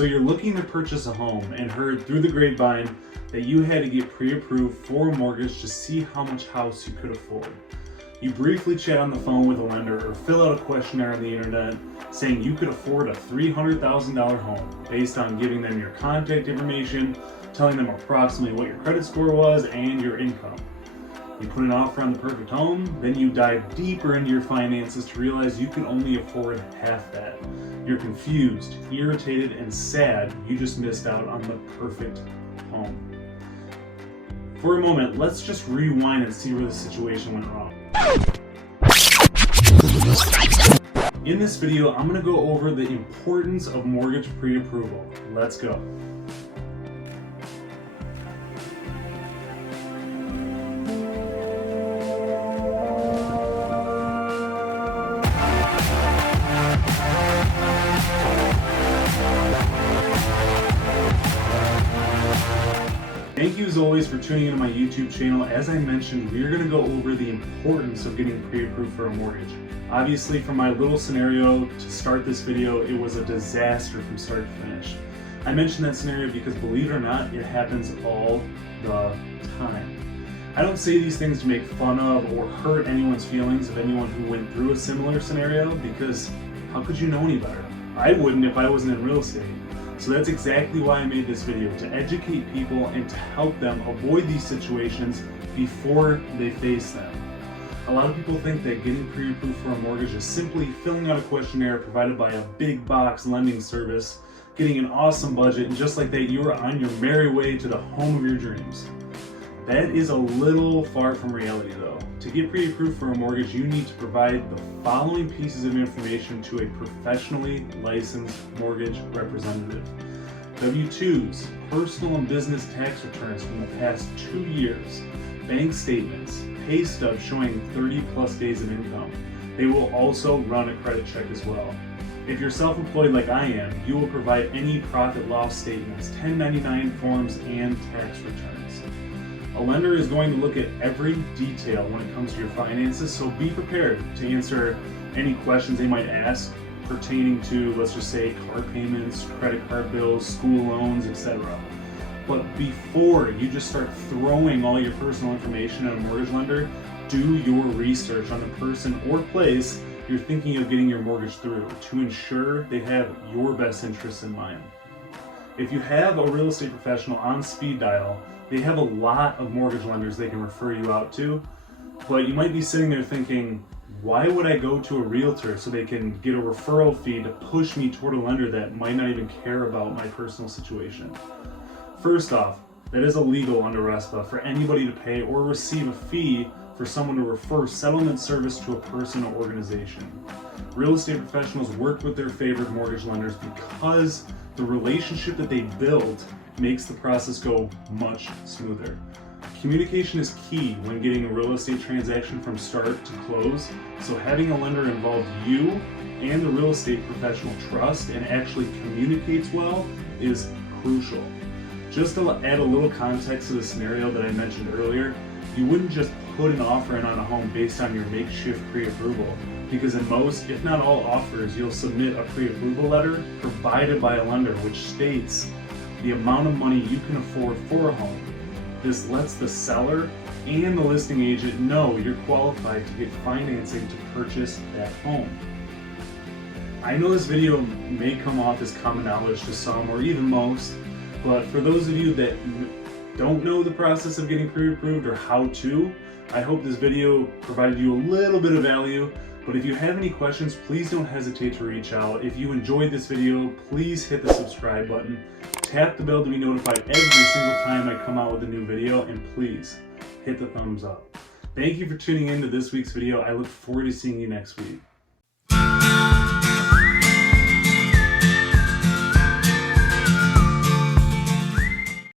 So you're looking to purchase a home and heard through the grapevine that you had to get pre-approved for a mortgage to see how much house you could afford. You briefly chat on the phone with a lender or fill out a questionnaire on the internet saying you could afford a $300,000 home based on giving them your contact information, telling them approximately what your credit score was and your income. You put an offer on the perfect home, then you dive deeper into your finances to realize you can only afford half that. You're confused, irritated, and sad you just missed out on the perfect home. For a moment, let's just rewind and see where the situation went wrong. In this video, I'm going to go over the importance of mortgage pre-approval. Let's go. Thank you as always for tuning into my YouTube channel. As I mentioned, we're going to go over the importance of getting pre-approved for a mortgage. Obviously, for my little scenario to start this video, it was a disaster from start to finish. I mentioned that scenario because, believe it or not, it happens all the time. I don't say these things to make fun of or hurt anyone's feelings of anyone who went through a similar scenario, because how could you know any better? I wouldn't if I wasn't in real estate. So that's exactly why I made this video, to educate people and to help them avoid these situations before they face them. A lot of people think that getting pre-approved for a mortgage is simply filling out a questionnaire provided by a big box lending service, getting an awesome budget, and just like that, you are on your merry way to the home of your dreams. That is a little far from reality though. To get pre-approved for a mortgage, you need to provide the following pieces of information to a professionally licensed mortgage representative: W-2s, personal and business tax returns from the past 2 years, bank statements, pay stubs showing 30 plus days of income. They will also run a credit check as well. If you're self-employed like I am, you will provide any profit loss statements, 1099 forms, and tax returns. A lender is going to look at every detail when it comes to your finances, so be prepared to answer any questions they might ask pertaining to, let's just say, car payments, credit card bills, school loans, etc. But before you just start throwing all your personal information at a mortgage lender, do your research on the person or place you're thinking of getting your mortgage through to ensure they have your best interests in mind. If you have a real estate professional on speed dial, they have a lot of mortgage lenders they can refer you out to, but you might be sitting there thinking, why would I go to a realtor so they can get a referral fee to push me toward a lender that might not even care about my personal situation? First off, that is illegal under RESPA for anybody to pay or receive a fee for someone to refer settlement service to a person or organization. Real estate professionals work with their favorite mortgage lenders because the relationship that they build makes the process go much smoother. Communication is key when getting a real estate transaction from start to close, so having a lender involved you and the real estate professional trust and actually communicates well is crucial. Just to add a little context to the scenario that I mentioned earlier, you wouldn't just put an offer in on a home based on your makeshift pre-approval, because in most, if not all offers, you'll submit a pre-approval letter provided by a lender which states the amount of money you can afford for a home. This lets the seller and the listing agent know you're qualified to get financing to purchase that home. I know this video may come off as common knowledge to some or even most, but for those of you that don't know the process of getting pre-approved or how to, I hope this video provided you a little bit of value. But if you have any questions, please don't hesitate to reach out. If you enjoyed this video, please hit the subscribe button, tap the bell to be notified every single time I come out with a new video, and please hit the thumbs up. Thank you for tuning in to this week's video. I look forward to seeing you next week.